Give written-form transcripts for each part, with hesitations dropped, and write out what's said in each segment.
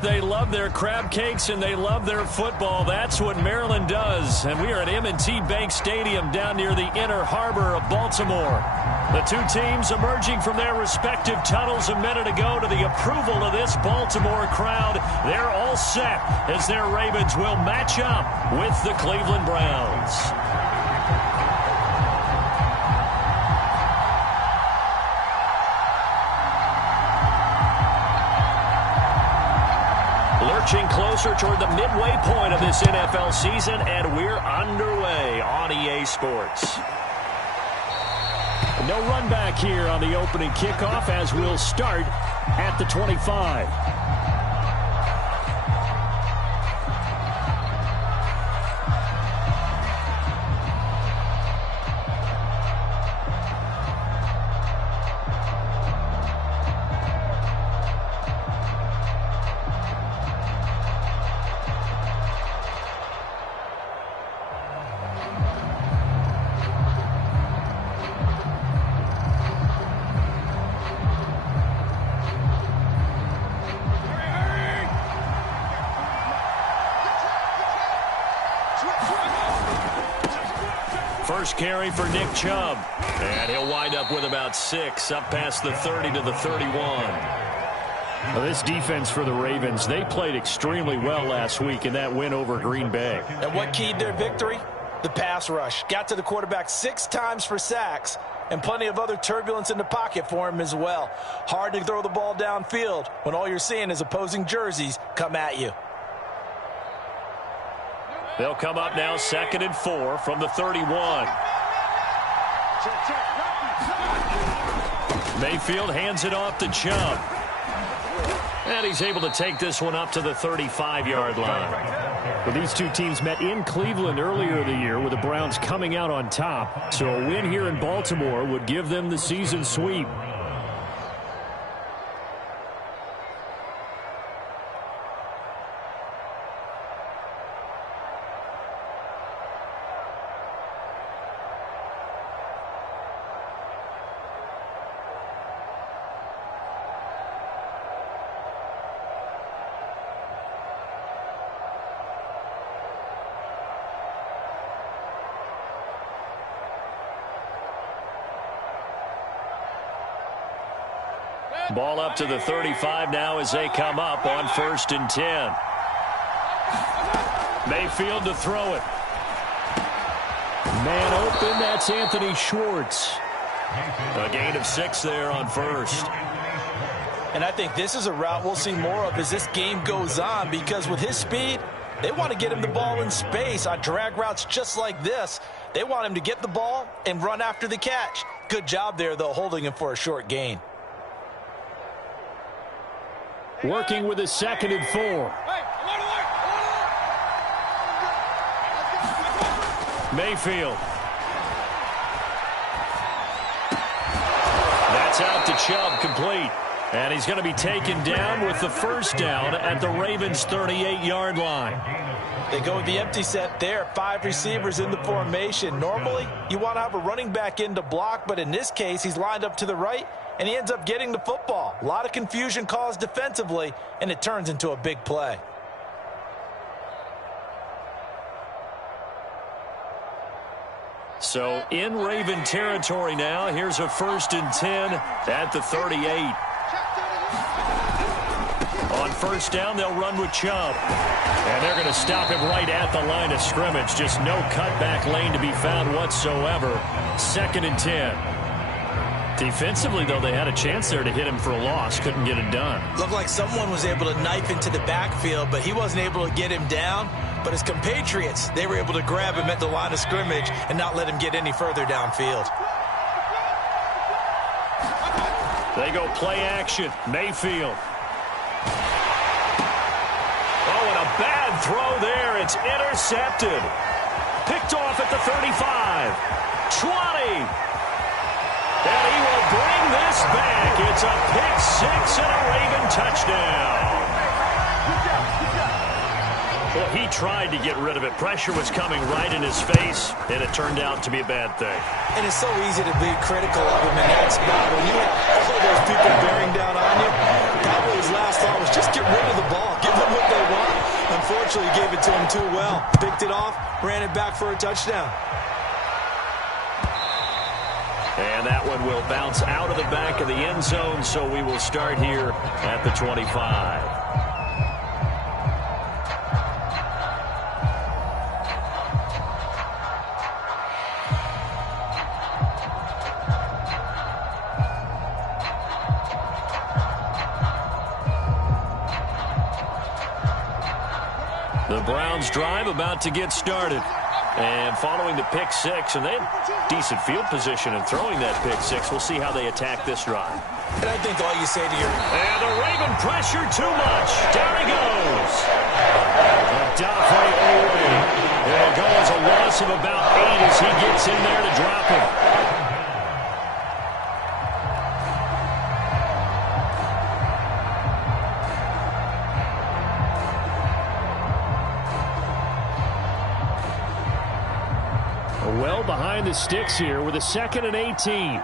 They love their crab cakes and they love their football. That's what Maryland does. And we are at M&T Bank Stadium down near the Inner Harbor of Baltimore. The two teams emerging from their respective tunnels a minute ago to the approval of this Baltimore crowd. They're all set as their Ravens will match up with the Cleveland Browns. Lurching closer toward the midway point of this NFL season, and we're underway on EA Sports. No run back here on the opening kickoff as we'll start at the 25. First carry for Nick Chubb. And he'll wind up with about 6, up past the 30 to the 31. Well, this defense for the Ravens, they played extremely well last week in that win over Green Bay. And what keyed their victory? The pass rush. Got to the quarterback 6 times for sacks, and plenty of other turbulence in the pocket for him as well. Hard to throw the ball downfield when all you're seeing is opposing jerseys come at you. They'll come up now 2nd and 4 from the 31. Mayfield hands it off to Chubb. And he's able to take this one up to the 35-yard line. Well, these two teams met in Cleveland earlier in the year with the Browns coming out on top. So a win here in Baltimore would give them the season sweep. Ball up to the 35 now as they come up on 1st and 10. Mayfield to throw it. Man open, that's Anthony Schwartz. A gain of 6 there on 1st. And I think this is a route we'll see more of as this game goes on, because with his speed, they want to get him the ball in space on drag routes just like this. They want him to get the ball and run after the catch. Good job there, though, holding him for a short gain. Working with his 2nd and 4. Mayfield. That's out to Chubb, complete. And he's going to be taken down with the 1st down at the Ravens' 38-yard line. They go with the empty set there. 5 receivers in the formation. Normally, you want to have a running back in to block, but in this case, he's lined up to the right, and he ends up getting the football. A lot of confusion caused defensively, and it turns into a big play. So in Raven territory now. Here's a 1st and 10 at the 38. On 1st down, they'll run with Chubb. And they're going to stop him right at the line of scrimmage. Just no cutback lane to be found whatsoever. 2nd and 10. Defensively, though, they had a chance there to hit him for a loss. Couldn't get it done. Looked like someone was able to knife into the backfield, but he wasn't able to get him down. But his compatriots, they were able to grab him at the line of scrimmage and not let him get any further downfield. They go play action. Mayfield. Oh, and a bad throw there. It's intercepted. Picked off at the 35. 20. And he will bring this back. It's a pick 6 and a Raven touchdown. Well, he tried to get rid of it. Pressure was coming right in his face, and it turned out to be a bad thing. And it's so easy to be critical of him in that spot. When you have all of those people bearing down on you, Cowboys' last thought was just get rid of the ball. Give Actually gave it to him too well. Picked it off, ran it back for a touchdown. And that one will bounce out of the back of the end zone, so we will start here at the 25. The Browns drive about to get started. And following the pick six, and they had decent field position in throwing that pick six. We'll see how they attack this drive. And I think all you say to your... And the Raven pressure too much. Down he goes. Adafe away. It'll go as a loss of about 8 as he gets in there to drop him. Well behind the sticks here with a 2nd and 18.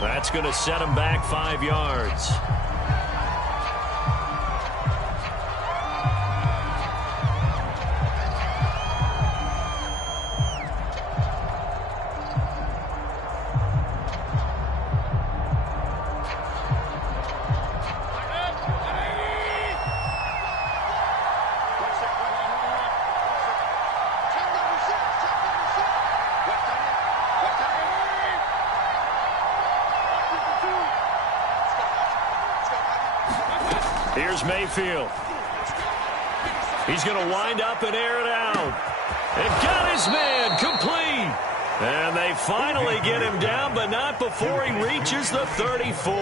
That's going to set him back 5 yards. Here's Mayfield. He's going to wind up and air it out. And got his man complete. And they finally get him down, but not before he reaches the 34.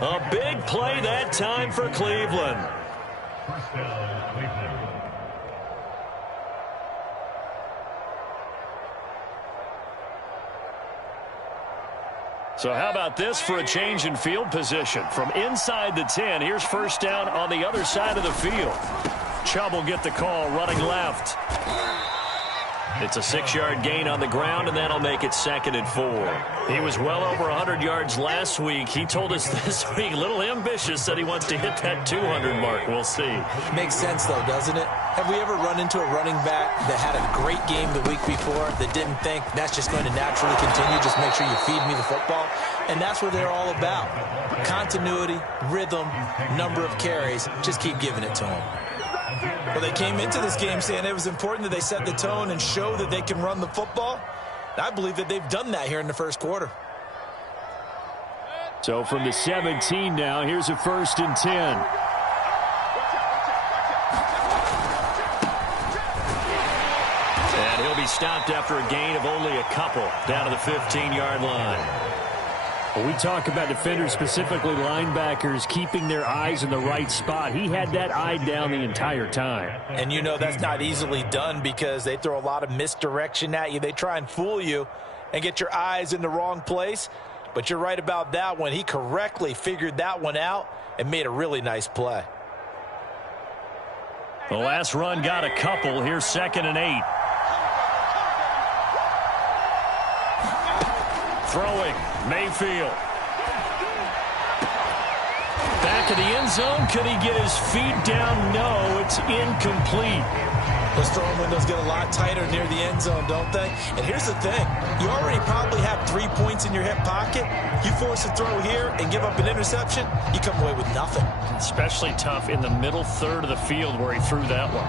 A big play that time for Cleveland. So how about this for a change in field position? From inside the 10, here's first down on the other side of the field. Chubb will get the call running left. It's a 6-yard gain on the ground, and that'll make it 2nd and 4. He was well over 100 yards last week. He told us this week, a little ambitious, that he wants to hit that 200 mark. We'll see. Makes sense, though, doesn't it? Have we ever run into a running back that had a great game the week before that didn't think that's just going to naturally continue? Just make sure you feed me the football. And that's what they're all about. Continuity, rhythm, number of carries. Just keep giving it to them. Well, they came into this game saying it was important that they set the tone and show that they can run the football. I believe that they've done that here in the first quarter. So from the 17 now, here's a 1st and 10. And he'll be stopped after a gain of only a couple down to the 15-yard line. When we talk about defenders, specifically linebackers, keeping their eyes in the right spot, he had that eye down the entire time. And you know that's not easily done because they throw a lot of misdirection at you. They try and fool you and get your eyes in the wrong place. But you're right about that one. He correctly figured that one out and made a really nice play. The last run got a couple. Here's 2nd and 8. Throwing, Mayfield. Back of the end zone. Could he get his feet down? No, it's incomplete. Those throwing windows get a lot tighter near the end zone, don't they? And here's the thing. You already probably have 3 points in your hip pocket. You force a throw here and give up an interception, you come away with nothing. Especially tough in the middle third of the field where he threw that one.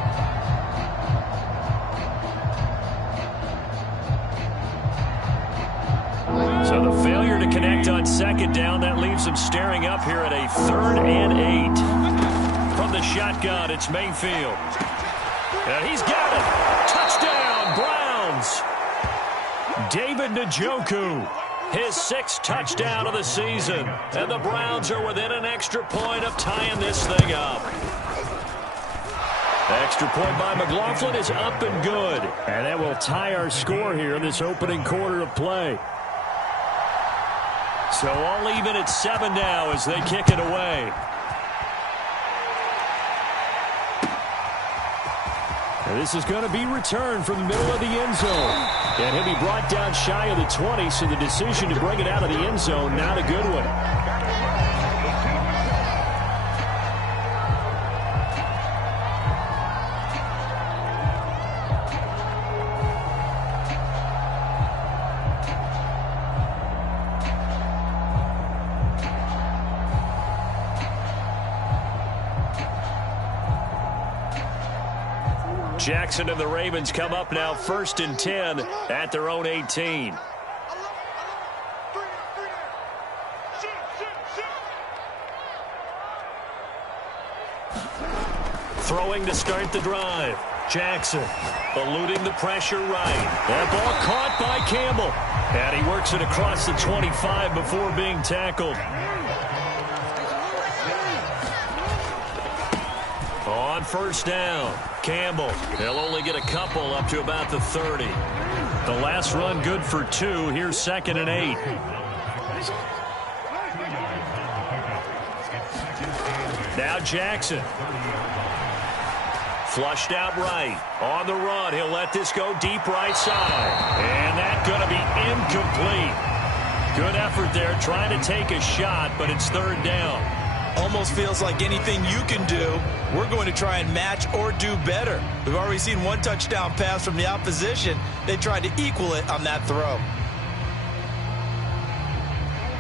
So the failure to connect on 2nd down, that leaves him staring up here at a 3rd and 8. From the shotgun, it's Mayfield. And he's got it. Touchdown, Browns. David Njoku, his 6th touchdown of the season. And the Browns are within an extra point of tying this thing up. The extra point by McLaughlin is up and good. And that will tie our score here in this opening quarter of play. So all even at 7 now as they kick it away. And this is going to be returned from the middle of the end zone. And he'll be brought down shy of the 20, so the decision to bring it out of the end zone, not a good one. Jackson and the Ravens come up now 1st and 10 at their own 18. Throwing to start the drive. Jackson eluding the pressure right. That ball caught by Campbell. And he works it across the 25 before being tackled. On 1st down, Campbell. They'll only get a couple up to about the 30. The last run good for 2. Here's 2nd and 8. Now Jackson. Flushed out right. On the run, he'll let this go deep right side. And that's going to be incomplete. Good effort there trying to take a shot, but it's 3rd down. Almost feels like anything you can do, we're going to try and match or do better. We've already seen 1 touchdown pass from the opposition. They tried to equal it on that throw.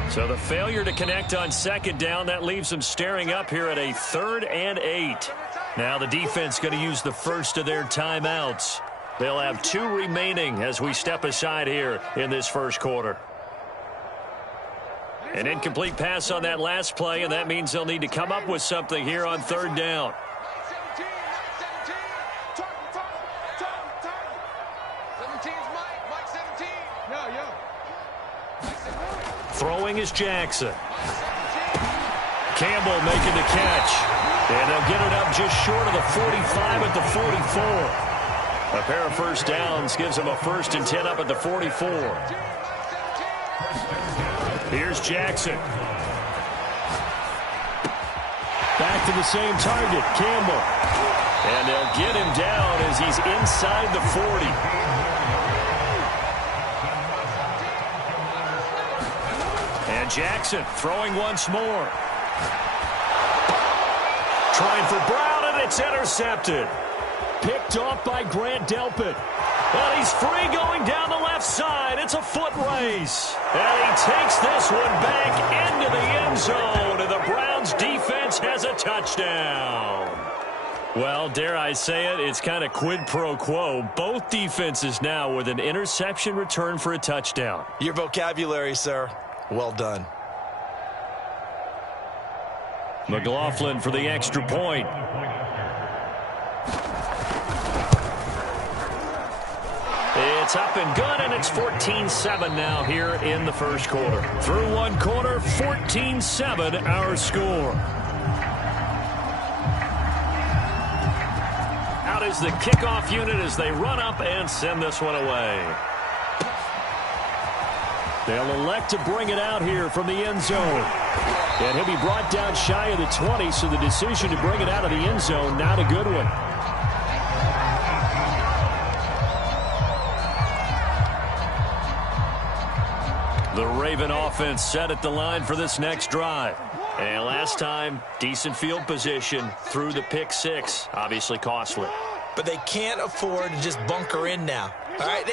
So the failure to connect on 2nd down, that leaves them staring up here at a 3rd and 8. Now the defense going to use the first of their timeouts. They'll have 2 remaining as we step aside here in this first quarter. An incomplete pass on that last play, and that means they'll need to come up with something here on 3rd down. Throwing is Jackson. Campbell making the catch. And they'll get it up just short of the 45 at the 44. A pair of 1st downs gives them a 1st and 10 up at the 44. Here's Jackson. Back to the same target, Campbell. And they'll get him down as he's inside the 40. And Jackson throwing once more. Trying for Brown, and it's intercepted. Picked off by Grant Delpit. And he's free going down the left side. It's a foot race. And he takes this one back into the end zone. And the Browns defense has a touchdown. Well, dare I say it, it's kind of quid pro quo. Both defenses now with an interception return for a touchdown. Your vocabulary, sir. Well done. McLaughlin for the extra point. It's up and good, and it's 14-7 now here in the first quarter. Through 1 quarter, 14-7 our score. Out is the kickoff unit as they run up and send this one away. They'll elect to bring it out here from the end zone. And he'll be brought down shy of the 20, so the decision to bring it out of the end zone, not a good one. The Raven offense set at the line for this next drive. And last time, decent field position through the pick 6. Obviously costly. But they can't afford to just bunker in now. All right,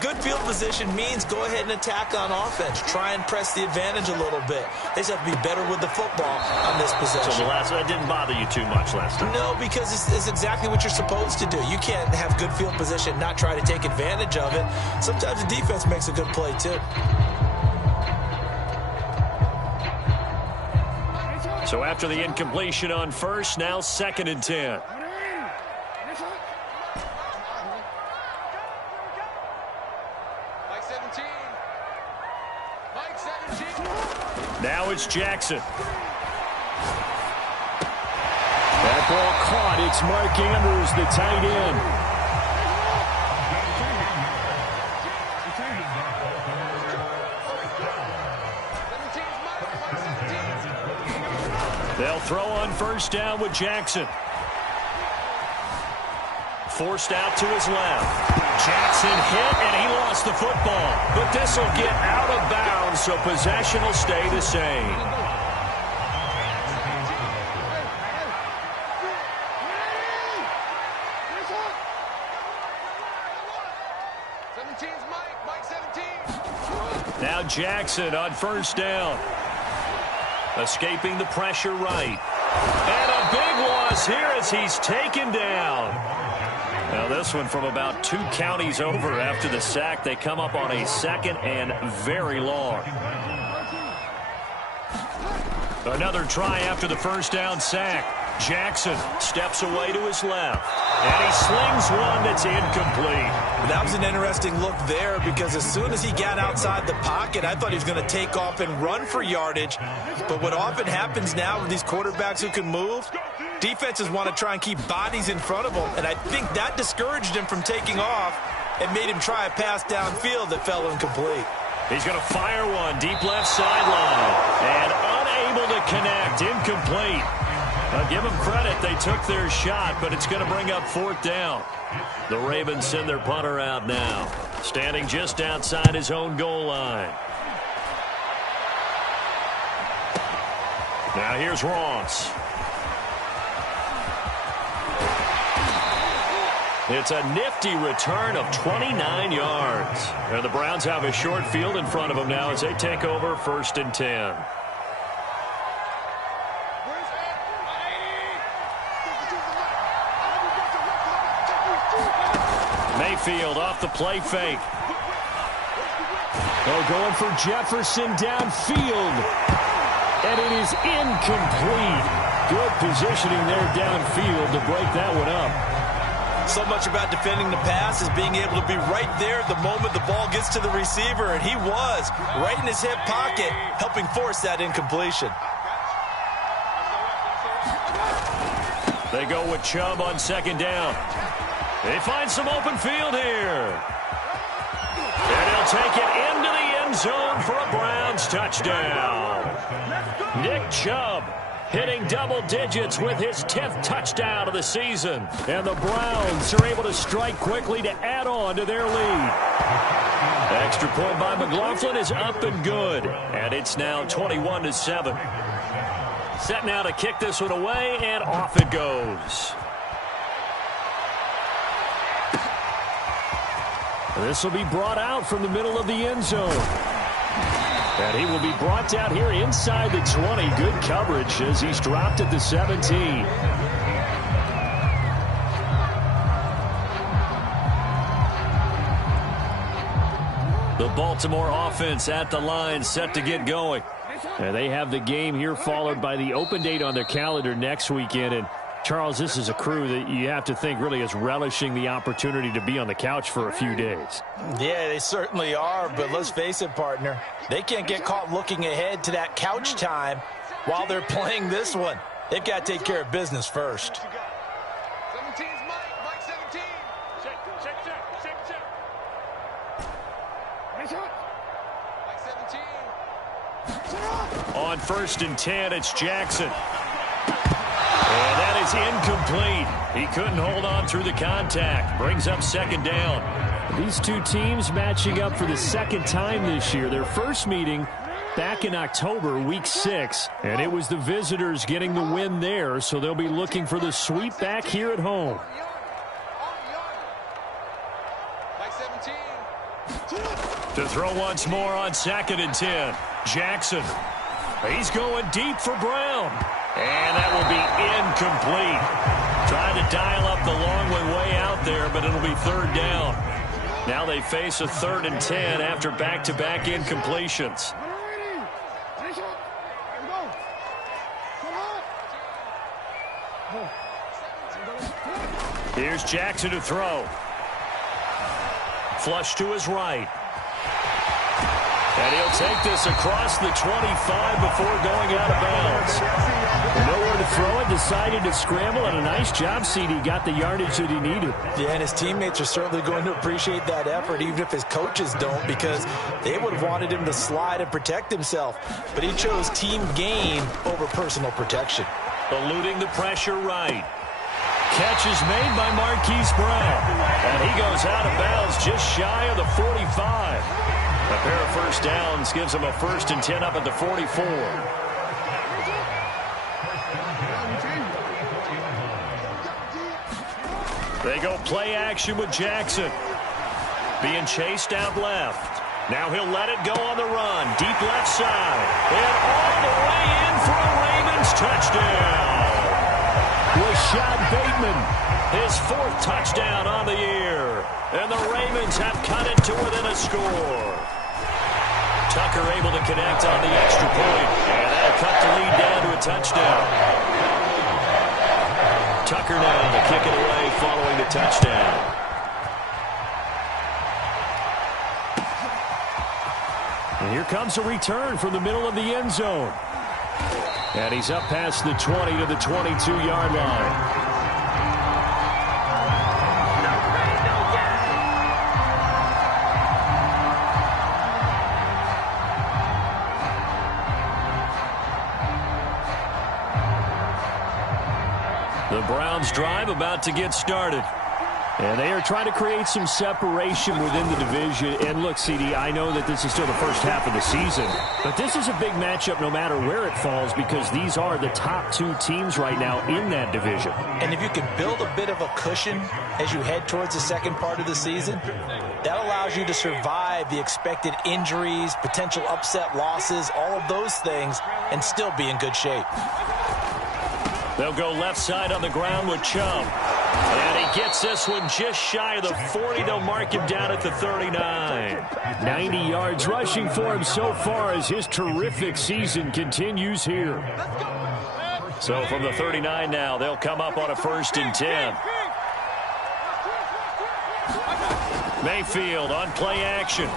good field position means go ahead and attack on offense. Try and press the advantage a little bit. They just have to be better with the football on this possession. So that didn't bother you too much last time? No, because it's exactly what you're supposed to do. You can't have good field position, not try to take advantage of it. Sometimes the defense makes a good play, too. So after the incompletion on 1st, now 2nd and 10. Now it's Jackson. That ball caught. It's Mark Andrews, the tight end. They'll throw on first down with Jackson. Forced out to his left. Jackson hit, and he lost the football. But this will get out of bounds, so possession will stay the same. Now Jackson on first down. Escaping the pressure right. And a big loss here as he's taken down. Now this one from about 2 counties over after the sack. They come up on a 2nd and very long. Another try after the first down sack. Jackson steps away to his left. And he slings one that's incomplete. That was an interesting look there because as soon as he got outside the pocket, I thought he was going to take off and run for yardage. But what often happens now with these quarterbacks who can move, defenses want to try and keep bodies in front of them. And I think that discouraged him from taking off and made him try a pass downfield that fell incomplete. He's going to fire one deep left sideline. And unable to connect. Incomplete. I'll give them credit. They took their shot, but it's going to bring up 4th down. The Ravens send their punter out now, standing just outside his own goal line. Now here's Ross. It's a nifty return of 29 yards. And the Browns have a short field in front of them now as they take over 1st and 10. Mayfield off the play fake. They're going for Jefferson downfield. And it is incomplete. Good positioning there downfield to break that one up. So much about defending the pass is being able to be right there the moment the ball gets to the receiver. And he was right in his hip pocket, helping force that incompletion. They go with Chubb on 2nd down. They find some open field here. And he'll take it into the end zone for a Browns touchdown. Nick Chubb hitting double digits with his 10th touchdown of the season. And the Browns are able to strike quickly to add on to their lead. Extra point by McLaughlin is up and good. And it's now 21-7. Set now to kick this one away, and off it goes. This will be brought out from the middle of the end zone. And he will be brought down here inside the 20. Good coverage as he's dropped at the 17. The Baltimore offense at the line, set to get going. And they have the game here followed by the open date on their calendar next weekend. And Charles, this is a crew that you have to think really is relishing the opportunity to be on the couch for a few days. Yeah, they certainly are, but let's face it, partner. They can't get caught looking ahead to that couch time while they're playing this one. They've got to take care of business first. 17's Mike 17. Check. Mike 17. On 1st and 10, it's Jackson. And that is incomplete. He couldn't hold on through the contact. Brings up 2nd down. These two teams matching up for the 2nd time this year. Their first meeting back in October, week 6. And it was the visitors getting the win there, so they'll be looking for the sweep back here at home. Mike 17. To throw once more on 2nd and 10. Jackson. He's going deep for Brown. And that will be incomplete. Trying to dial up the long one way out there, but it'll be 3rd down. Now they face a 3rd and 10 after back-to-back incompletions. Here's Jackson to throw. Flush to his right. And he'll take this across the 25 before going out of bounds. Nowhere to throw it, decided to scramble, and a nice job, CD. Got the yardage that he needed. Yeah, and his teammates are certainly going to appreciate that effort, even if his coaches don't, because they would have wanted him to slide and protect himself. But he chose team game over personal protection. Eluding the pressure right. Catch is made by Marquise Brown. And he goes out of bounds just shy of the 45. A pair of first downs gives him a 1st and 10 up at the 44. They go play action with Jackson. Being chased out left. Now he'll let it go on the run. Deep left side. And all the way in for a Ravens touchdown. Rashad Bateman, his 4th touchdown on the year. And the Ravens have cut it to within a score. Tucker able to connect on the extra point. And that'll cut the lead down to a touchdown. Tucker now to kick it away following the touchdown. And here comes a return from the middle of the end zone. And he's up past the 20 to the 22-yard line. The Browns drive about to get started. And they are trying to create some separation within the division. And look, CD, I know that this is still the first half of the season, but this is a big matchup no matter where it falls because these are the top 2 teams right now in that division. And if you can build a bit of a cushion as you head towards the second part of the season, that allows you to survive the expected injuries, potential upset losses, all of those things, and still be in good shape. They'll go left side on the ground with Chubb. And he gets this one just shy of the 40. They'll mark him down at the 39. 90 yards rushing for him so far as his terrific season continues here. So from the 39 now, they'll come up on a 1st and 10. Mayfield on play action.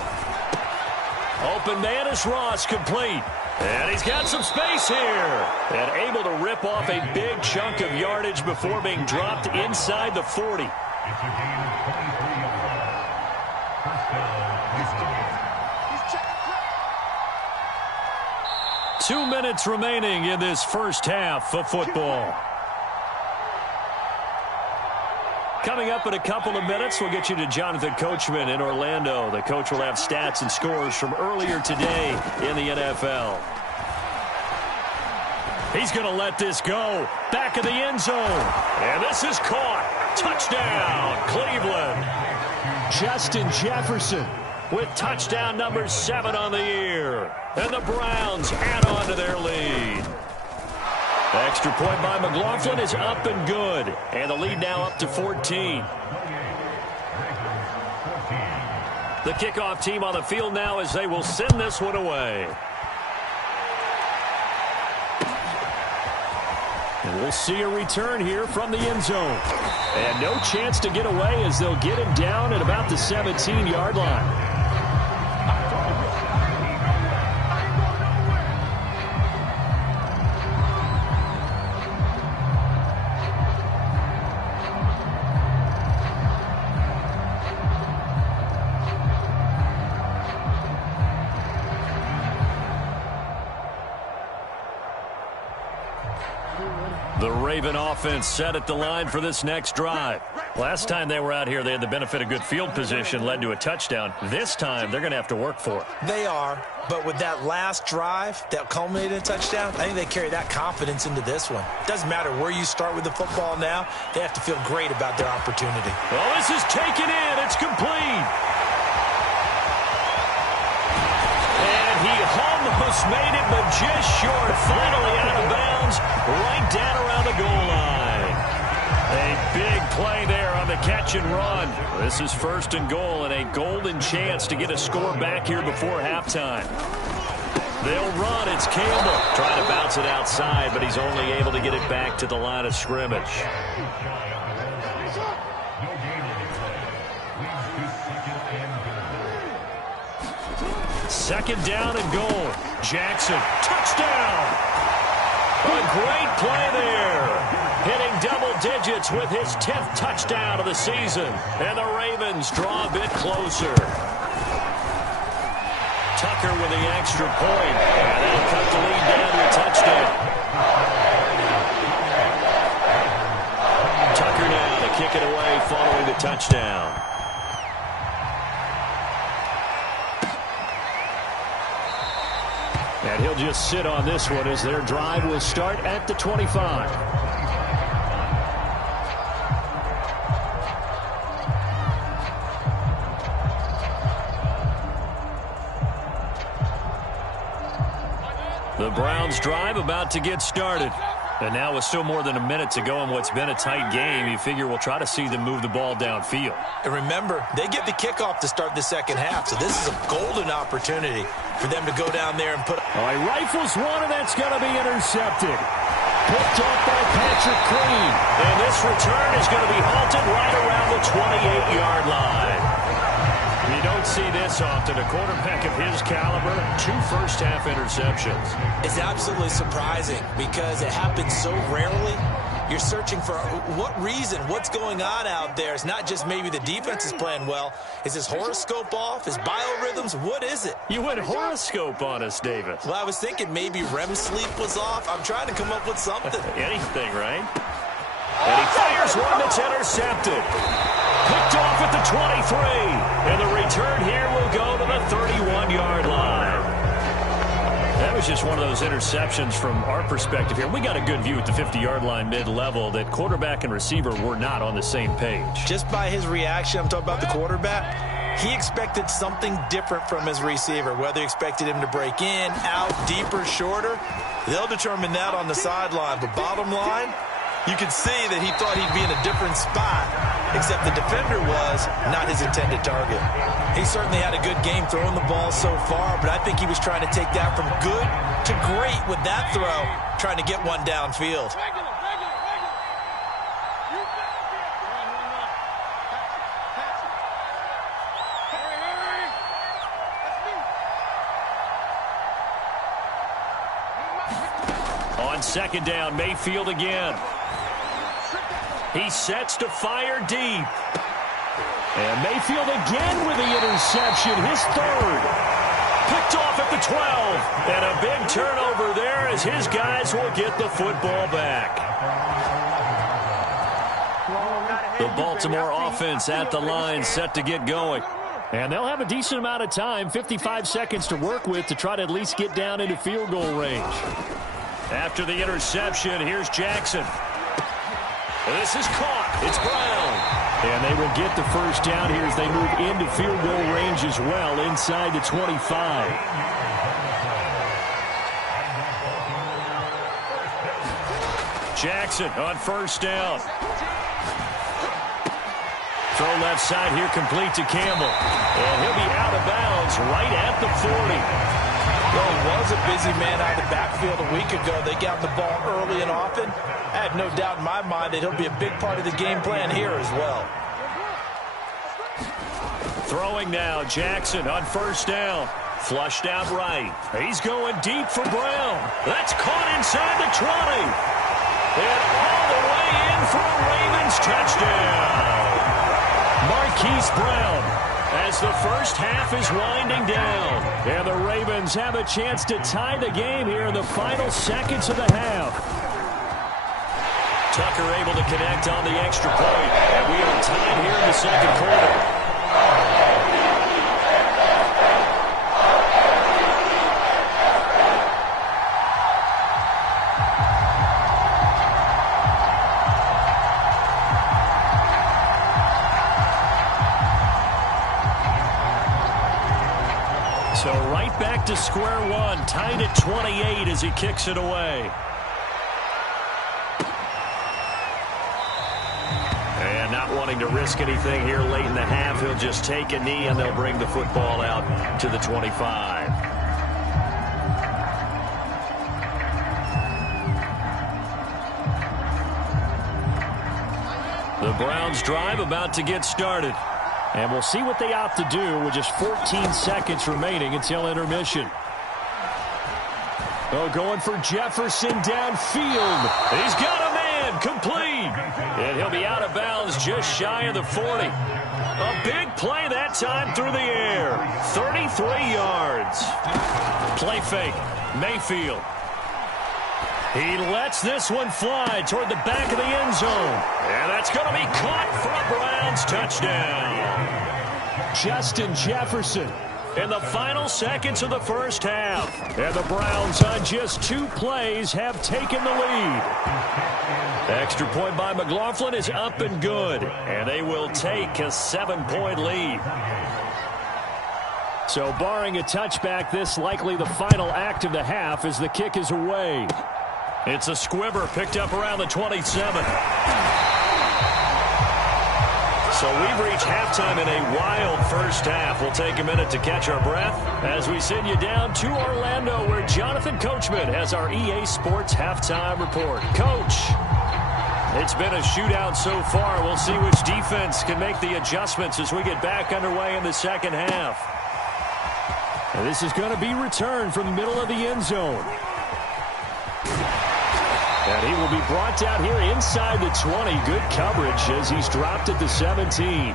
Open man is Ross, complete. And he's got some space here. And able to rip off a big chunk of yardage before being dropped inside the 40. 2 minutes remaining in this first half of football. Coming up in a couple of minutes, we'll get you to Jonathan Coachman in Orlando. The coach will have stats and scores from earlier today in the NFL. He's going to let this go. Back of the end zone. And this is caught. Touchdown, Cleveland. Justin Jefferson with touchdown number 7 on the year. And the Browns add on to their lead. Extra point by McLaughlin is up and good. And the lead now up to 14. The kickoff team on the field now as they will send this one away. And we'll see a return here from the end zone. And no chance to get away as they'll get him down at about the 17-yard line. The Raven offense set at the line for this next drive. Last time they were out here, they had the benefit of good field position, led to a touchdown. This time, they're going to have to work for it. They are, but with that last drive that culminated in a touchdown, I think they carry that confidence into this one. Doesn't matter where you start with the football now, they have to feel great about their opportunity. Well, this is taken in. It's complete. And he almost made it, but just short. Finally out of bounds, right down around the goal line. A big play there on the catch and run. This is 1st and goal and a golden chance to get a score back here before halftime. They'll run. It's Campbell trying to bounce it outside, but he's only able to get it back to the line of scrimmage. Second down and goal. Jackson, touchdown! A great play there. Hitting double digits with his 10th touchdown of the season. And the Ravens draw a bit closer. Tucker with the extra point. And that'll cut the lead down to a touchdown. take it away following the touchdown. And he'll just sit on this one as their drive will start at the 25. The Browns' drive about to get started. And now with still more than a minute to go in what's been a tight game, you figure we'll try to see them move the ball downfield. And remember, they get the kickoff to start the second half, so this is a golden opportunity for them to go down there and put... All right, rifles one, and that's going to be intercepted. Picked off by Patrick Queen. And this return is going to be halted right around the 28-yard line. You don't see this often. A quarterback of his caliber, 2 first-half interceptions. It's absolutely surprising because it happens so rarely. You're searching for what reason, what's going on out there. It's not just maybe the defense is playing well. Is his horoscope off? His biorhythms? What is it? You went horoscope on us, David. Well, I was thinking maybe REM sleep was off. I'm trying to come up with something. Anything, right? And he fires one that's intercepted. Picked off at the 23. And the return here will go to the 31-yard line. That was just one of those interceptions from our perspective here. We got a good view at the 50-yard line mid-level that quarterback and receiver were not on the same page. Just by his reaction, I'm talking about the quarterback, he expected something different from his receiver. Whether he expected him to break in, out, deeper, shorter, they'll determine that on the sideline. But bottom line, you could see that he thought he'd be in a different spot, except the defender was not his intended target. He certainly had a good game throwing the ball so far, but I think he was trying to take that from good to great with that throw, trying to get one downfield. On second down, Mayfield again. He sets to fire deep. And Mayfield again with the interception, his third. Picked off at the 12. And a big turnover there as his guys will get the football back. The Baltimore offense at the line, set to get going. And they'll have a decent amount of time, 55 seconds to work with to try to at least get down into field goal range. After the interception, here's Jackson. This is caught. It's Brown. And they will get the first down here as they move into field goal range as well, inside the 25. Jackson on first down. Throw left side here, complete to Campbell. And he'll be out of bounds right at the 40. Well, he was a busy man out of the backfield a week ago. They got the ball early and often. I have no doubt in my mind that he'll be a big part of the game plan here as well. Throwing now, Jackson on first down. Flushed out right. He's going deep for Brown. That's caught inside the 20. And all the way in for a Ravens touchdown. Marquise Brown, as the first half is winding down. And the Ravens have a chance to tie the game here in the final seconds of the half. Tucker able to connect on the extra point. And we are tied here in the second quarter. So right back to square one, tied at 28 as he kicks it away. And not wanting to risk anything here late in the half, he'll just take a knee and they'll bring the football out to the 25. The Browns drive about to get started. And we'll see what they opt to do with just 14 seconds remaining until intermission. Oh, going for Jefferson downfield. He's got a man, complete. And he'll be out of bounds just shy of the 40. A big play that time through the air. 33 yards. Play fake. Mayfield. He lets this one fly toward the back of the end zone. And that's going to be caught for a Browns touchdown. Justin Jefferson in the final seconds of the first half. And the Browns on just 2 plays have taken the lead. Extra point by McLaughlin is up and good. And they will take a 7-point lead. So barring a touchback, this likely the final act of the half as the kick is away. It's a squibber picked up around the 27. So we've reached halftime in a wild first half. We'll take a minute to catch our breath as we send you down to Orlando where Jonathan Coachman has our EA Sports halftime report. Coach, it's been a shootout so far. We'll see which defense can make the adjustments as we get back underway in the second half. And this is going to be returned from the middle of the end zone. And he will be brought down here inside the 20. Good coverage as he's dropped at the 17.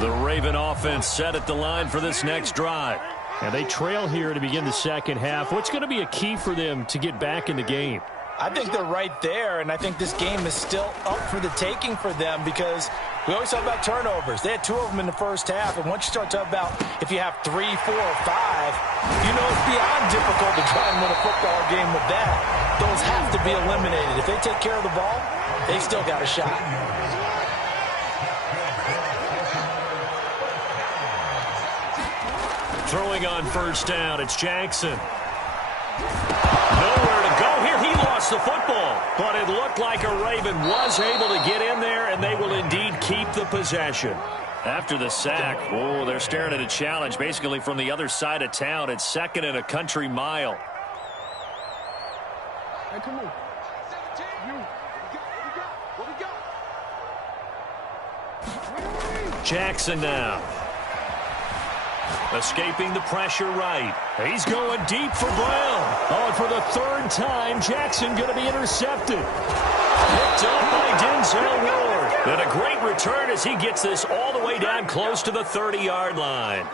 The Raven offense set at the line for this next drive. And they trail here to begin the second half. What's going to be a key for them to get back in the game? I think they're right there, and I think this game is still up for the taking for them because we always talk about turnovers. They had 2 of them in the first half, and once you start talking about if you have 3, 4, or 5, you know it's beyond difficult to try and win a football game with that. Those have to be eliminated. If they take care of the ball, they still got a shot. Throwing on first down, it's Jackson. Nowhere to go here. He lost the football, but it looked like a Raven was able to get in there, and they will indeed keep the possession. After the sack, oh, they're staring at a challenge basically from the other side of town. It's 2nd and a country mile. Hey, come on. 17. What we got? Jackson now. Escaping the pressure right. He's going deep for Brown. Oh, and for the 3rd time, Jackson going to be intercepted. Picked up by Denzel Ward. And a great return as he gets this all the way down close to the 30-yard line.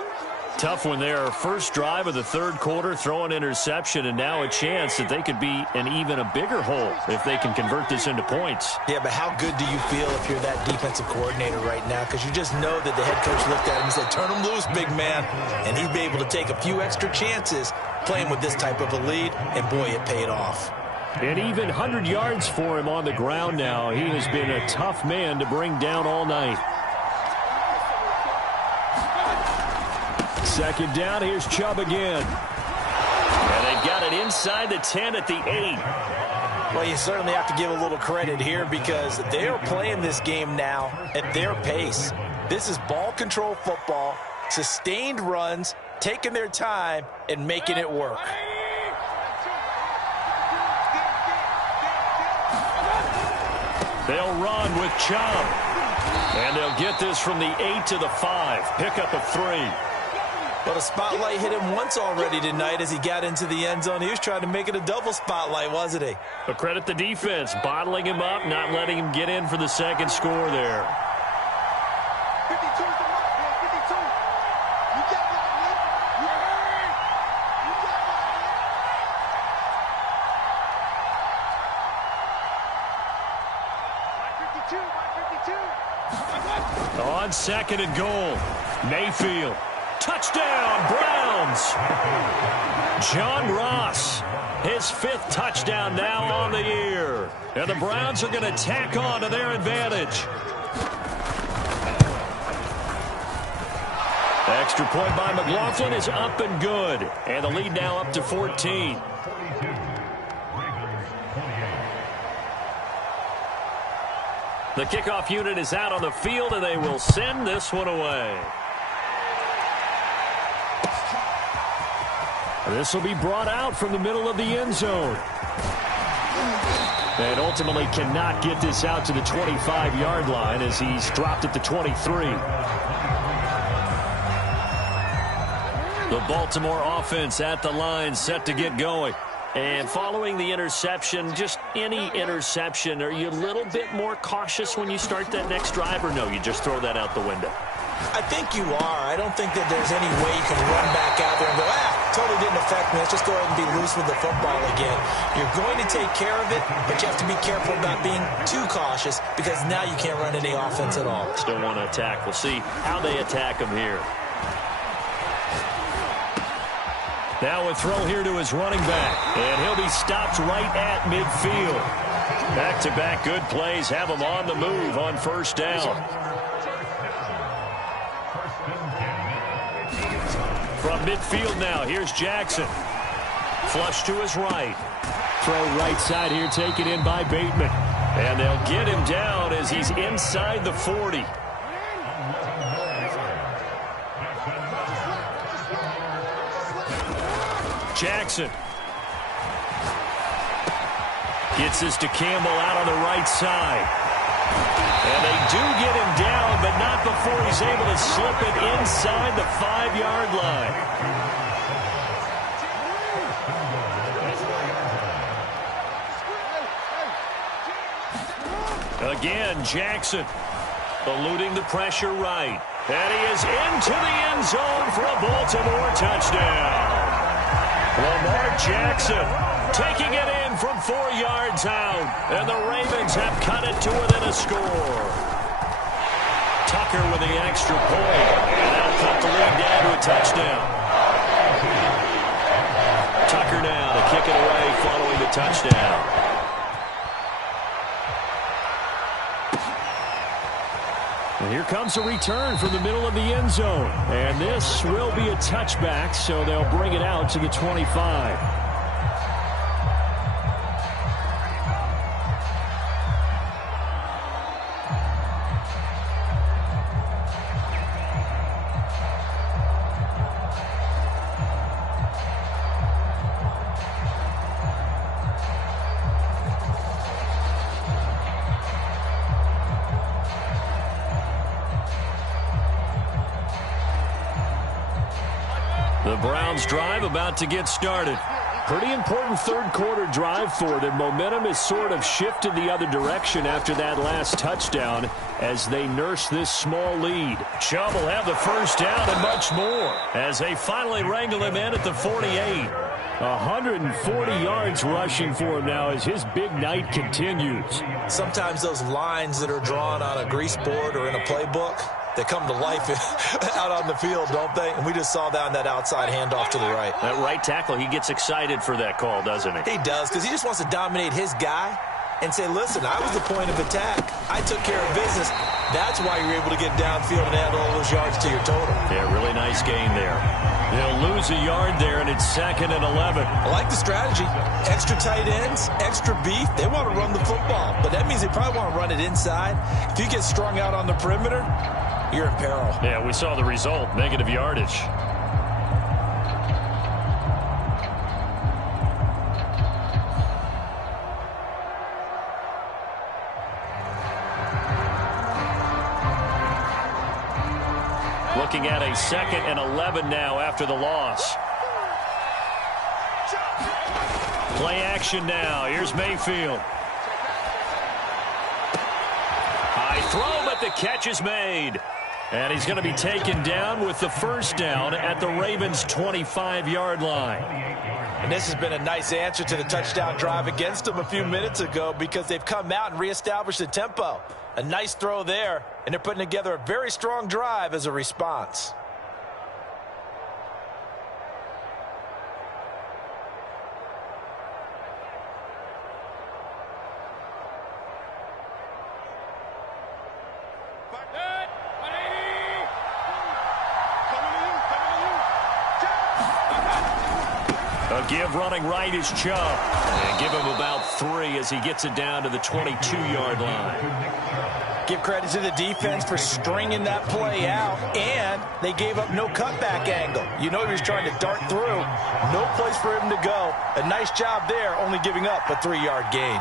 Tough one there. First drive of the 3rd quarter, throwing interception, and now a chance that they could be in even a bigger hole if they can convert this into points. Yeah, but how good do you feel if you're that defensive coordinator right now? Because you just know that the head coach looked at him and said, turn him loose, big man. And he'd be able to take a few extra chances playing with this type of a lead, and boy, it paid off. And even 100 yards for him on the ground now. He has been a tough man to bring down all night. Second down, here's Chubb again. And they've got it inside the 10 at the 8. Well, you certainly have to give a little credit here because they are playing this game now at their pace. This is ball control football, sustained runs, taking their time, and making it work. They'll run with Chubb. And they'll get this from the 8 to the 5. Pickup of 3. Well, the spotlight hit him once already tonight as he got into the end zone. He was trying to make it a double spotlight, wasn't he? But credit the defense, bottling him up, not letting him get in for the second score there. 52 is the mark, man. 52. You got that, man. You got that, man. 52. On 2nd and goal, Mayfield. Touchdown, Browns. John Ross, his 5th touchdown now on the year. And the Browns are going to tack on to their advantage. Extra point by McLaughlin is up and good. And the lead now up to 14. The kickoff unit is out on the field, and they will send this one away. This will be brought out from the middle of the end zone. And ultimately cannot get this out to the 25-yard line as he's dropped at the 23. The Baltimore offense at the line set to get going. And following the interception, just any interception, are you a little bit more cautious when you start that next drive, or no, you just throw that out the window? I think you are. I don't think that there's any way you can run back out there and go, totally didn't affect me. Let's just go ahead and be loose with the football again. You're going to take care of it, but you have to be careful about being too cautious because now you can't run any offense at all. Still want to attack. We'll see how they attack him here. Now a throw here to his running back, and he'll be stopped right at midfield. Back-to-back good plays have him on the move on first down. From midfield now, here's Jackson. Flush to his right. Throw right side here, taken in by Bateman. And they'll get him down as he's inside the 40. Jackson gets this to Campbell out on the right side. And they do get him down, but not before he's able to slip it inside the 5-yard line. Again, Jackson eluding the pressure right. And he is into the end zone for a Baltimore touchdown. Lamar Jackson taking it in from 4 yards out, and the Ravens have cut it to within a score. Tucker with the extra point, and that'll cut the lead down to a touchdown. Tucker now to kick it away following the touchdown. And here comes a return from the middle of the end zone. And this will be a touchback, so they'll bring it out to the 25. The Browns drive about to get started. Pretty important third-quarter drive for them. Momentum has sort of shifted the other direction after that last touchdown as they nurse this small lead. Chubb will have the first down and much more as they finally wrangle him in at the 48. 140 yards rushing for him now as his big night continues. Sometimes those lines that are drawn on a grease board or in a playbook, they come to life out on the field, don't they? And we just saw that on that outside handoff to the right. That right tackle, he gets excited for that call, doesn't he? He does, because he just wants to dominate his guy and say, listen, I was the point of attack. I took care of business. That's why you're able to get downfield and add all those yards to your total. Yeah, really nice gain there. They'll lose a yard there, and it's 2nd and 11. I like the strategy. Extra tight ends, extra beef. They want to run the football, but that means they probably want to run it inside. If you get strung out on the perimeter, you're in peril. Yeah, we saw the result, negative yardage. Looking at a 2nd and 11 now after the loss. Play action now. Here's Mayfield. High throw, but the catch is made. And he's going to be taken down with the first down at the Ravens' 25-yard line. And this has been a nice answer to the touchdown drive against them a few minutes ago because they've come out and reestablished the tempo. A nice throw there, and they're putting together a very strong drive as a response. A give running right is Chubb. And give him about 3 as he gets it down to the 22-yard line. Give credit to the defense for stringing that play out, and they gave up no cutback angle. You know he was trying to dart through. No place for him to go. A nice job there, only giving up a 3-yard gain.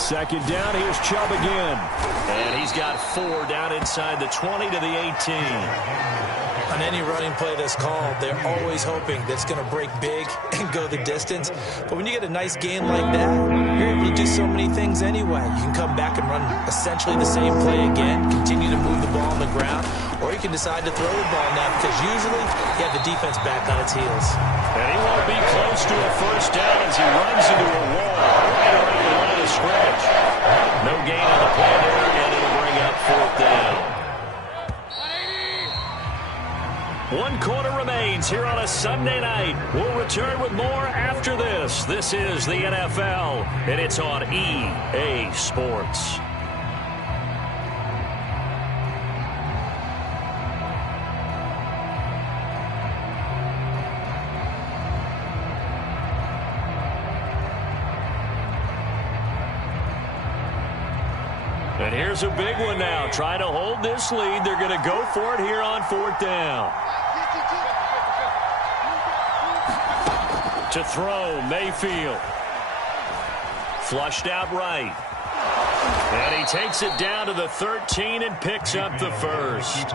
2nd down, here's Chubb again. And he's got 4 down inside the 20 to the 18. On any running play that's called, they're always hoping that it's going to break big and go the distance. But when you get a nice gain like that, you're able to do so many things anyway. You can come back and run essentially the same play again, continue to move the ball on the ground, or you can decide to throw the ball now because usually you have the defense back on its heels. And he won't be close to a first down as he runs into a wall right around the line of scrimmage. No gain on the play there, and it'll bring up fourth down. 1 quarter remains here on a Sunday night. We'll return with more after this. This is the NFL, and it's on EA Sports. And here's a big one now. Trying to hold this lead. They're going to go for it here on fourth down. To throw, Mayfield. Flushed out right. And he takes it down to the 13 and picks up the first.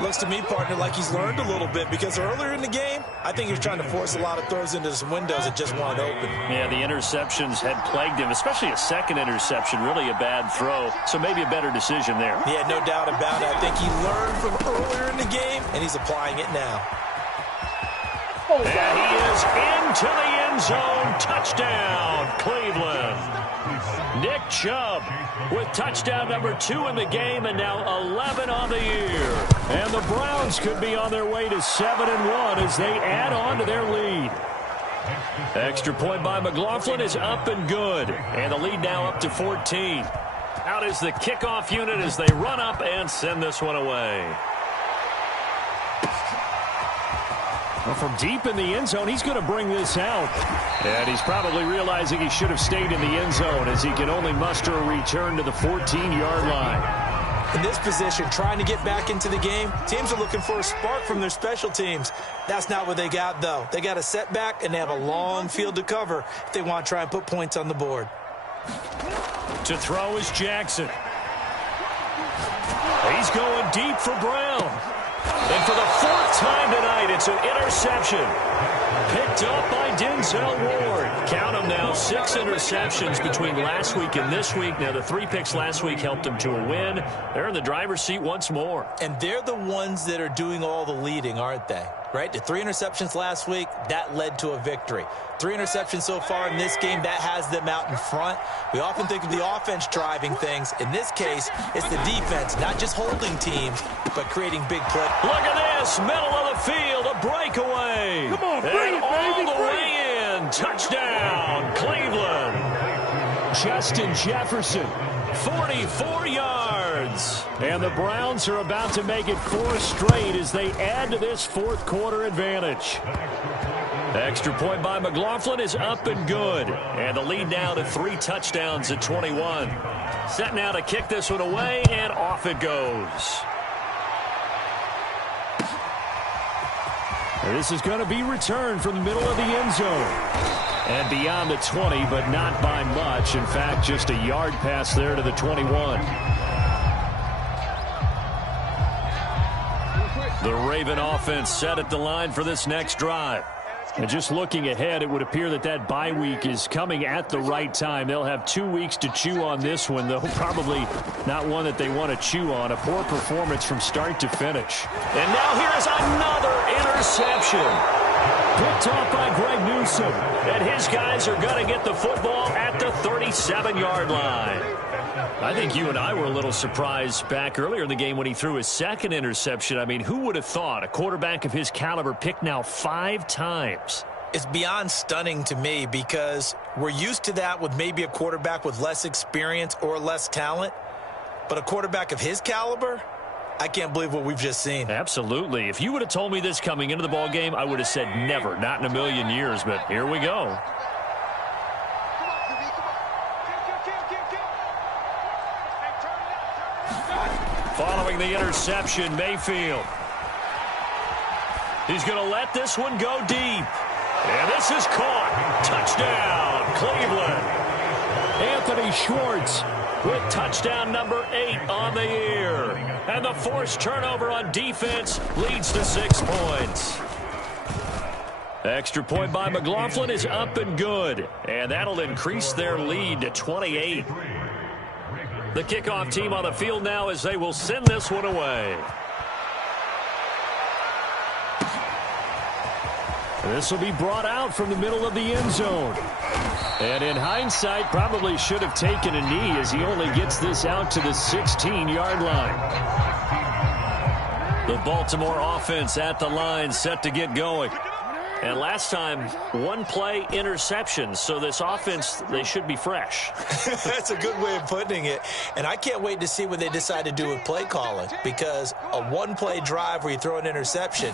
Looks to me, partner, like he's learned a little bit because earlier in the game, I think he was trying to force a lot of throws into some windows that just weren't open. Yeah, the interceptions had plagued him, especially a second interception, really a bad throw. So maybe a better decision there. Yeah, no doubt about it. I think he learned from earlier in the game, and he's applying it now. And he is into the end zone. Touchdown, Cleveland. Nick Chubb with touchdown number 2 in the game and now 11 on the year. And the Browns could be on their way to 7-1 as they add on to their lead. Extra point by McLaughlin is up and good. And the lead now up to 14. Out is the kickoff unit as they run up and send this one away. Well, from deep in the end zone, he's going to bring this out. And he's probably realizing he should have stayed in the end zone as he can only muster a return to the 14-yard line. In this position, trying to get back into the game, teams are looking for a spark from their special teams. That's not what they got, though. They got a setback, and they have a long field to cover if they want to try and put points on the board. To throw is Jackson. He's going deep for Brown. And for the 4th time tonight, it's an interception. Picked up by Denzel Ward. Count them now, 6 interceptions between last week and this week. Now, the 3 picks last week helped them to a win. They're in the driver's seat once more. And they're the ones that are doing all the leading, aren't they? Right? The 3 interceptions last week, that led to a victory. 3 interceptions so far in this game, that has them out in front. We often think of the offense driving things. In this case, it's the defense, not just holding teams, but creating big plays. Look at this, middle of the field, a breakaway. Come on, bring it, all baby, the way in. Touchdown, Cleveland. Justin Jefferson, 44 yards. And the Browns are about to make it 4 straight as they add to this 4th quarter advantage. Extra point by McLaughlin is up and good. And the lead now to 3 touchdowns at 21. Set now to kick this one away, and off it goes. This is going to be returned from the middle of the end zone. And beyond the 20, but not by much. In fact, just a yard pass there to the 21. The Raven offense set at the line for this next drive. And just looking ahead, it would appear that that bye week is coming at the right time. They'll have 2 weeks to chew on this one, though probably not one that they want to chew on. A poor performance from start to finish. And now here's another interception. Picked off by Greg Newsome. And his guys are going to get the football at the 37-yard line. I think you and I were a little surprised back earlier in the game when he threw his 2nd interception. I mean, who would have thought a quarterback of his caliber picked now 5 times? It's beyond stunning to me because we're used to that with maybe a quarterback with less experience or less talent. But a quarterback of his caliber, I can't believe what we've just seen. Absolutely. If you would have told me this coming into the ball game, I would have said never, not in a million years. But here we go. Following the interception, Mayfield. He's going to let this one go deep. And this is caught. Touchdown, Cleveland. Anthony Schwartz with touchdown number 8 on the year. And the forced turnover on defense leads to 6 points. Extra point by McLaughlin is up and good. And that'll increase their lead to 28. The kickoff team on the field now as they will send this one away. This will be brought out from the middle of the end zone. And in hindsight, probably should have taken a knee as he only gets this out to the 16-yard line. The Baltimore offense at the line set to get going. And last time, 1-play interception. So this offense, they should be fresh. That's a good way of putting it. And I can't wait to see what they decide to do with play calling. Because a 1-play drive where you throw an interception,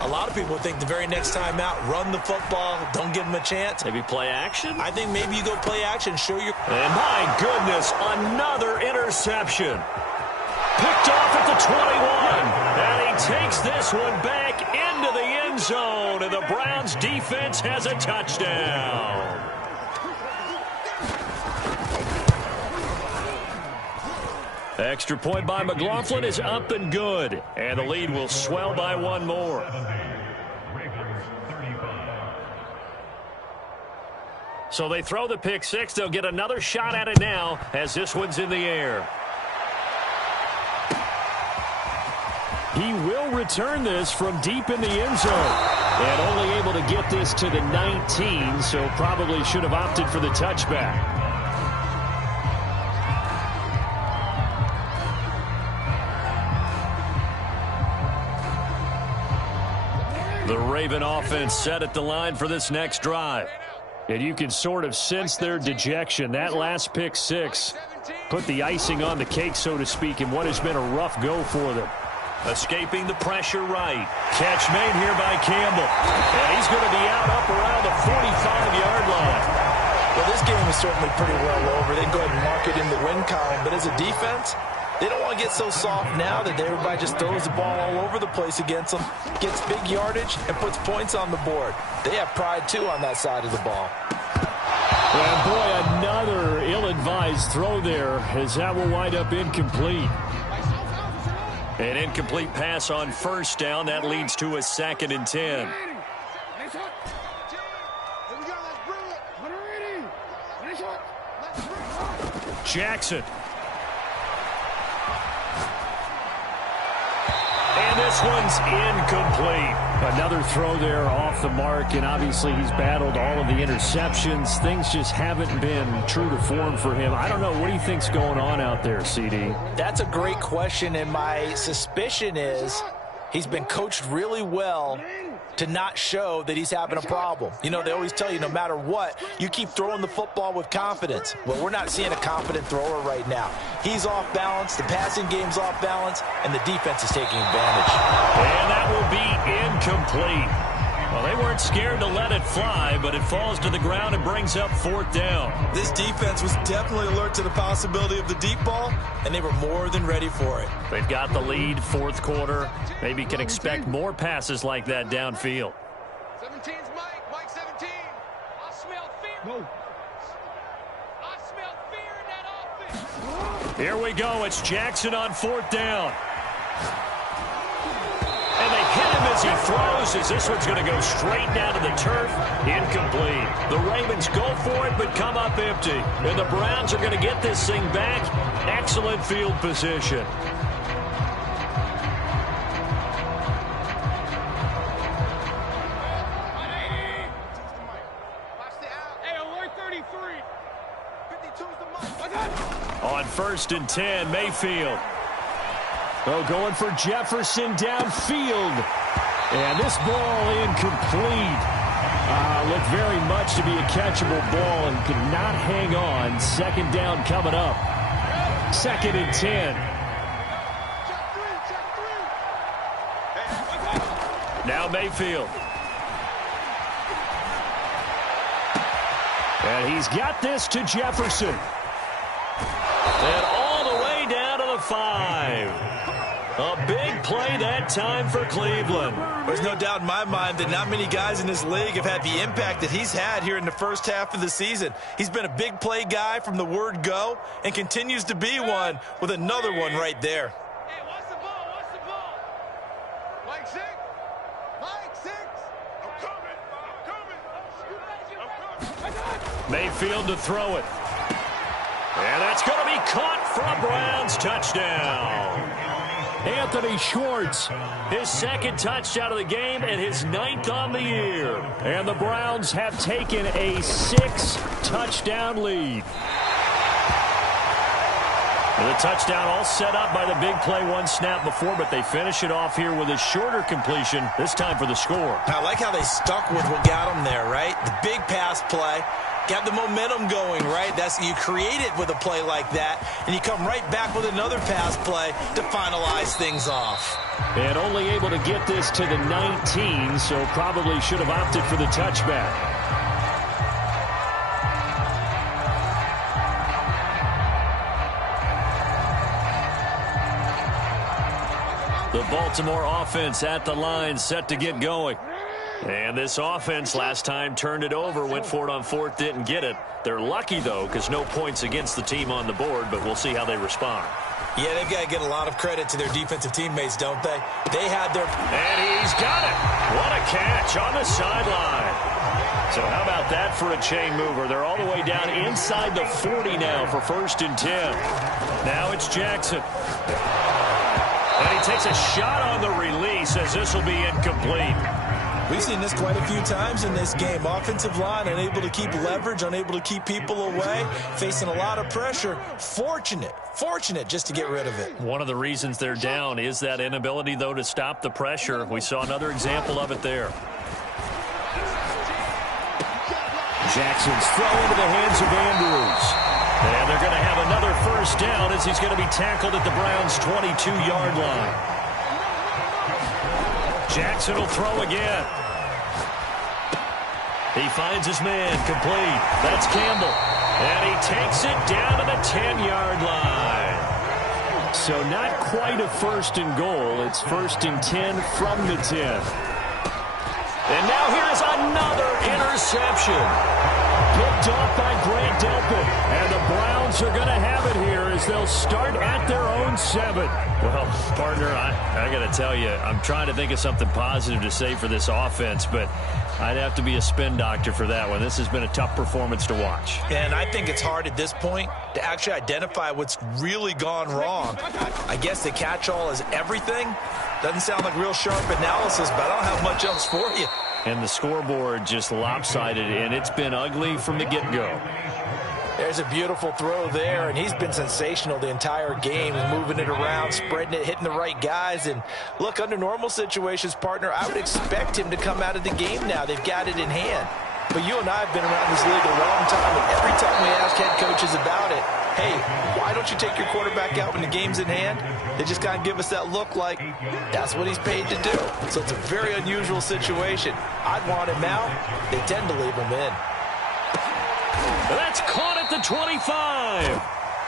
a lot of people think the very next time out, run the football, don't give them a chance. Maybe play action? I think maybe you go play action, show your... And my goodness, another interception. Picked off at the 21. And he takes this one back into the end zone. And the Browns defense has a touchdown. Extra point by McLaughlin is up and good. And the lead will swell by 1 more. So they throw the pick 6. They'll get another shot at it now as this one's in the air. He will return this from deep in the end zone. And only able to get this to the 19, so probably should have opted for the touchback. The Raven offense set at the line for this next drive. And you can sort of sense their dejection. That last pick 6 put the icing on the cake, so to speak, in what has been a rough go for them. Escaping the pressure right. Catch made here by Campbell. And he's going to be up around the 45-yard line. Well, this game is certainly pretty well over. They can go ahead and mark it in the win column. But as a defense, they don't want to get so soft now that everybody just throws the ball all over the place against them, gets big yardage, and puts points on the board. They have pride, too, on that side of the ball. And, boy, another ill-advised throw there as that will wind up incomplete. An incomplete pass on first down. That leads to a 2nd and 10. Jackson. And this one's incomplete. Another throw there off the mark, and obviously he's battled all of the interceptions. Things just haven't been true to form for him. I don't know. What do you think's going on out there, CD? That's a great question, and my suspicion is he's been coached really well to not show that he's having a problem. You know, they always tell you no matter what, you keep throwing the football with confidence. Well, we're not seeing a confident thrower right now. He's off balance, the passing game's off balance, and the defense is taking advantage. And that will be incomplete. Well, they weren't scared to let it fly, but it falls to the ground and brings up 4th down. This defense was definitely alert to the possibility of the deep ball, and they were more than ready for it. They've got the lead, 4th quarter. Maybe can expect more passes like that downfield. 17's Mike. Mike 17. I smell fear. No. I smell fear in that offense. Here we go. It's Jackson on 4th down. And they hit him as he throws, as this one's going to go straight down to the turf. Incomplete. The Ravens go for it, but come up empty. And the Browns are going to get this thing back. Excellent field position. On 1st and 10, Mayfield. Oh, going for Jefferson downfield. And this ball incomplete. Looked very much to be a catchable ball and could not hang on. 2nd down coming up. 2nd and 10. Now Mayfield. And he's got this to Jefferson. And all the way down to the 5. A big big play that time for Cleveland. There's no doubt in my mind that not many guys in this league have had the impact that he's had here in the first half of the season. He's been a big play guy from the word go and continues to be one with another one right there. Hey, what's the ball? What's the ball? Mike 6. Mike 6. I'm coming. I'm coming. Mayfield to throw it. And that's going to be caught for a Browns touchdown. Anthony Schwartz, his second touchdown of the game and his 9th on the year. And the Browns have taken a 6-touchdown lead. The touchdown all set up by the big play one snap before, but they finish it off here with a shorter completion, this time for the score. I like how they stuck with what got them there, right? The big pass play. Got the momentum going, right? You create it with a play like that, and you come right back with another pass play to finalize things off. And only able to get this to the 19, so probably should have opted for the touchback. The Baltimore offense at the line, set to get going. And this offense last time turned it over, went for it on 4th, didn't get it. They're lucky, though, because no points against the team on the board, but we'll see how they respond. Yeah, they've got to get a lot of credit to their defensive teammates, don't they? They had their... And he's got it. What a catch on the sideline. So how about that for a chain mover? They're all the way down inside the 40 now for 1st and 10. Now it's Jackson. And he takes a shot on the release as this will be incomplete. We've seen this quite a few times in this game. Offensive line unable to keep leverage, unable to keep people away, facing a lot of pressure. Fortunate just to get rid of it. One of the reasons they're down is that inability, though, to stop the pressure. We saw another example of it there. Jackson's throw into the hands of Andrews. And they're going to have another 1st down as he's going to be tackled at the Browns' 22-yard line. Jackson will throw again. He finds his man, complete. That's Campbell. And he takes it down to the 10-yard line. So not quite a 1st and goal. It's 1st and 10 from the 10. And now here's another interception. Picked off by Grant Delpit. And the Browns are going to have it here as they'll start at their own 7. Well, partner, I got to tell you, I'm trying to think of something positive to say for this offense, but I'd have to be a spin doctor for that one. This has been a tough performance to watch. And I think it's hard at this point to actually identify what's really gone wrong. I guess the catch-all is everything. Doesn't sound like real sharp analysis, but I don't have much else for you. And the scoreboard just lopsided, and it's been ugly from the get-go. There's a beautiful throw there, and he's been sensational the entire game, moving it around, spreading it, hitting the right guys. And look, under normal situations, partner, I would expect him to come out of the game now. They've got it in hand. But you and I have been around this league a long time, and every time we ask head coaches about it, hey, why don't you take your quarterback out when the game's in hand? They just kind of give us that look like that's what he's paid to do. So it's a very unusual situation. I'd want him out. They tend to leave him in. That's caught at the 25.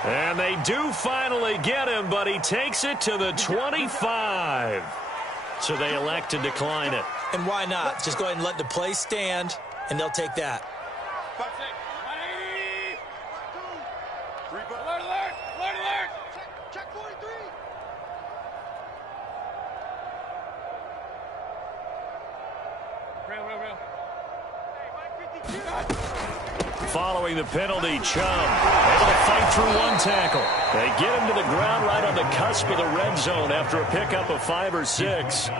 And they do finally get him, but he takes it to the 25. So they elect to decline it. And why not? Just go ahead and let the play stand, and they'll take that. Alert! Check 43. Real. Hey, Mike 52. Following the penalty, Chubb able to fight through one tackle. They get him to the ground right on the cusp of the red zone after a pickup of 5 or 6.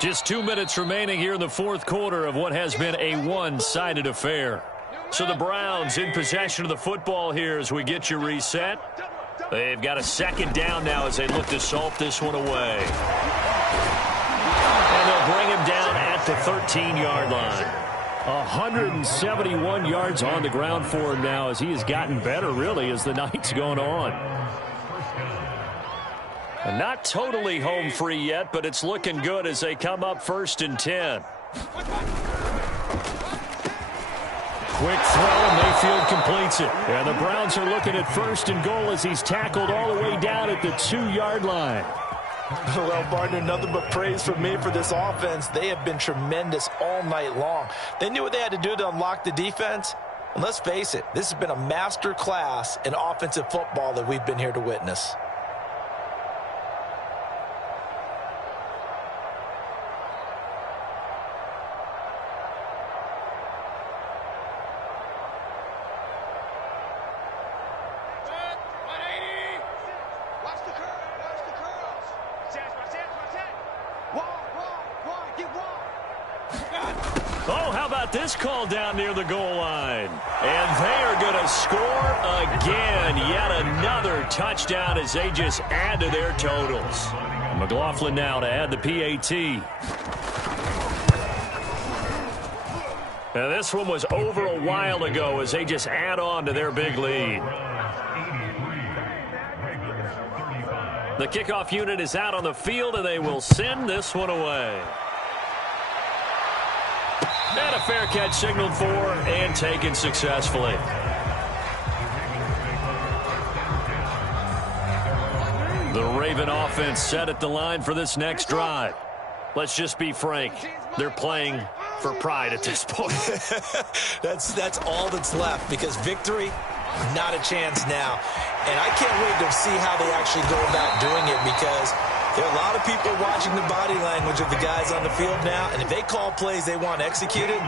Just 2 minutes remaining here in the 4th quarter of what has been a one-sided affair. So the Browns in possession of the football here as we get you reset. They've got a 2nd down now as they look to salt this one away. And they'll bring him down at the 13-yard line. 171 yards on the ground for him now as he has gotten better, really, as the night's going on. Not totally home free yet, but it's looking good as they come up 1st and 10. quick throw, and Mayfield completes it. And the Browns are looking at 1st and goal as he's tackled all the way down at the 2-yard line. Well, partner, nothing but praise from me for this offense. They have been tremendous all night long. They knew what they had to do to unlock the defense. And let's face it, this has been a master class in offensive football that we've been here to witness. Oh, how about this call down near the goal line? And they are going to score again. Yet another touchdown as they just add to their totals. McLaughlin now to add the PAT. Now this one was over a while ago as they just add on to their big lead. The kickoff unit is out on the field, and they will send this one away. And a fair catch signaled for and taken successfully. The Raven offense set at the line for this next drive. Let's just be frank. They're playing for pride at this point. That's all that's left, because victory, not a chance now. And I can't wait to see how they actually go about doing it, because there are a lot of people watching the body language of the guys on the field now, and if they call plays they want executed,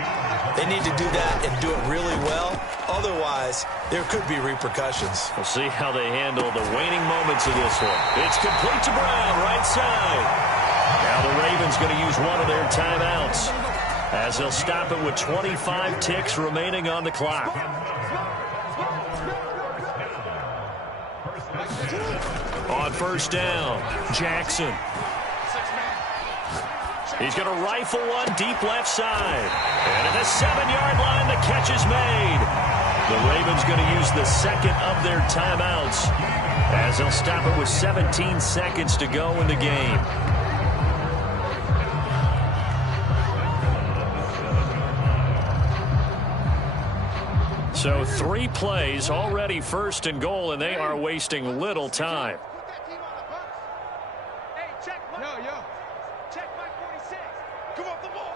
they need to do that and do it really well. Otherwise, there could be repercussions. We'll see how they handle the waning moments of this one. It's complete to Brown, right side. Now the Ravens going to use one of their timeouts as they'll stop it with 25 ticks remaining on the clock. On 1st down, Jackson. He's going to rifle one deep left side. And at the 7-yard line, the catch is made. The Ravens going to use the second of their timeouts as they'll stop it with 17 seconds to go in the game. So 3 plays, already 1st and goal, and they are wasting little time. Hey, check Mike. Yo. Check Mike 46. Come off the ball.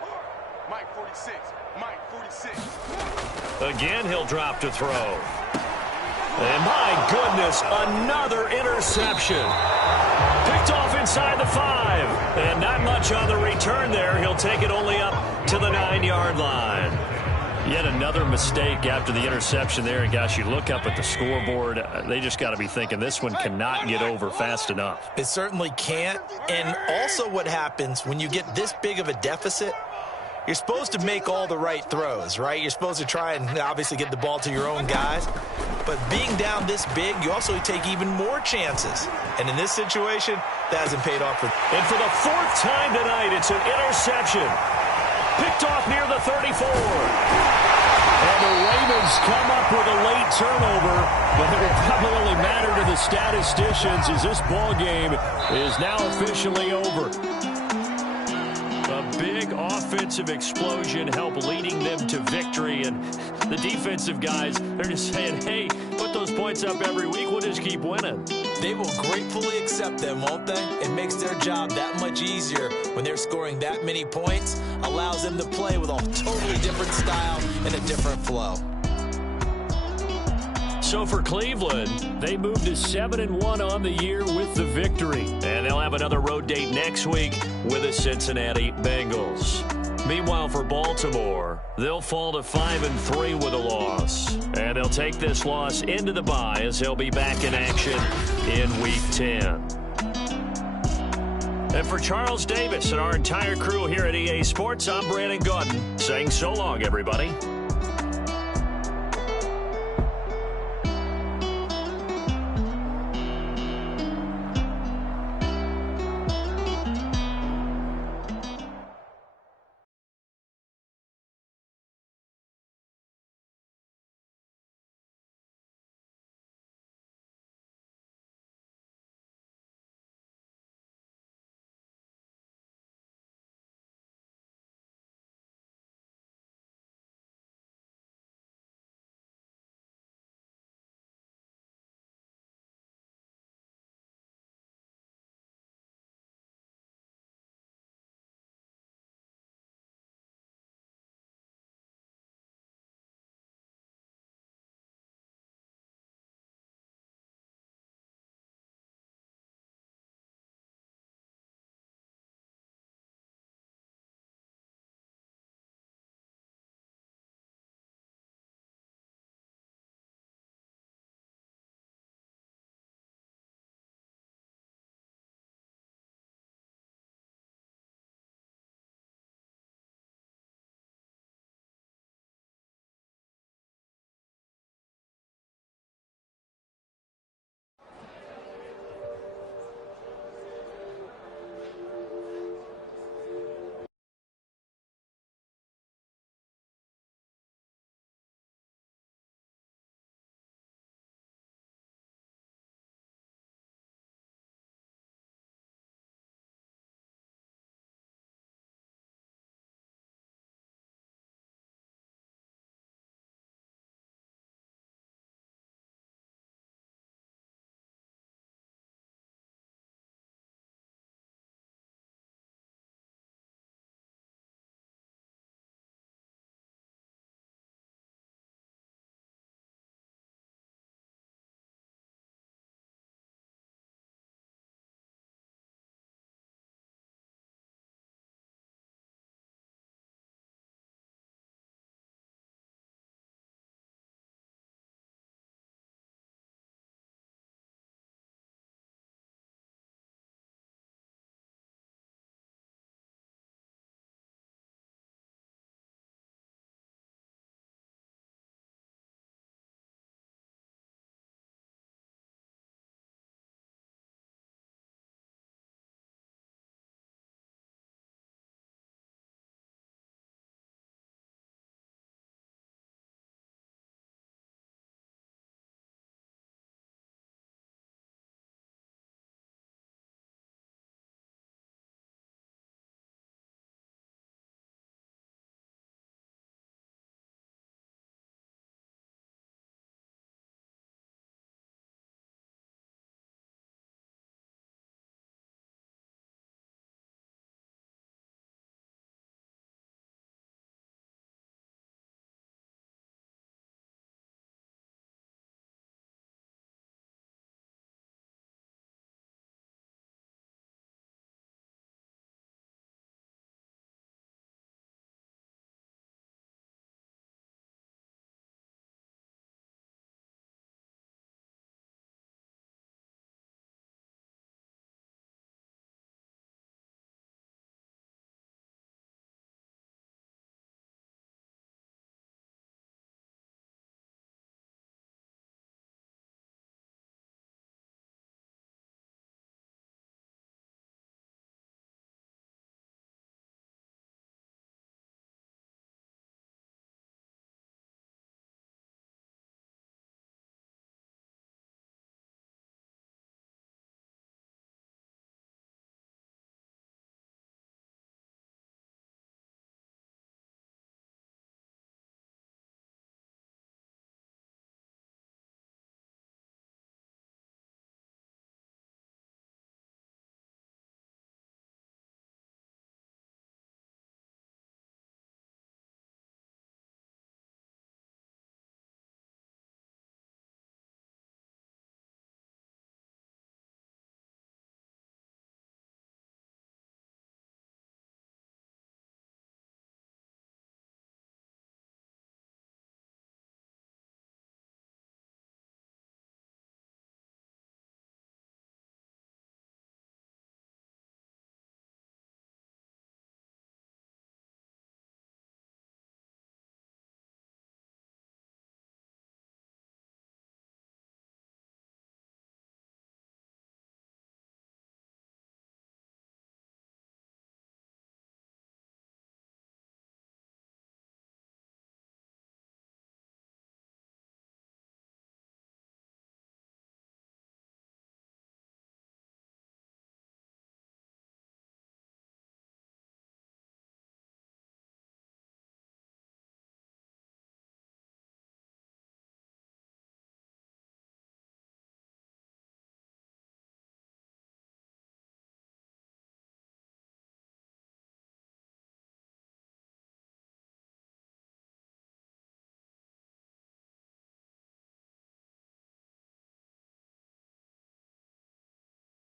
Mike 46. Mike 46. Again, he'll drop to throw. And my goodness, another interception. Picked off inside the 5. And not much on the return there. He'll take it only up to the 9-yard line. Yet another mistake after the interception there. And gosh, you look up at the scoreboard, they just got to be thinking this one cannot get over fast enough. It certainly can't. And also what happens when you get this big of a deficit, you're supposed to make all the right throws, right? You're supposed to try and obviously get the ball to your own guys. But being down this big, you also take even more chances. And in this situation, that hasn't paid off. And for the 4th time tonight, it's an interception. Picked off near the 34. And the Ravens come up with a late turnover, but it will probably only matter to the statisticians as this ball game is now officially over. A big offensive explosion helped leading them to victory, and the defensive guys, they're just saying, hey, put those points up every week, we'll just keep winning. They will gratefully accept them, won't they? It makes their job that much easier when they're scoring that many points, allows them to play with a totally different style and a different flow. So for Cleveland, they moved to 7-1 on the year with the victory. And they'll have another road date next week with the Cincinnati Bengals. Meanwhile, for Baltimore, they'll fall to 5-3 with a loss. And they'll take this loss into the bye as they'll be back in action in Week 10. And for Charles Davis and our entire crew here at EA Sports, I'm Brandon Gaudin saying so long, everybody.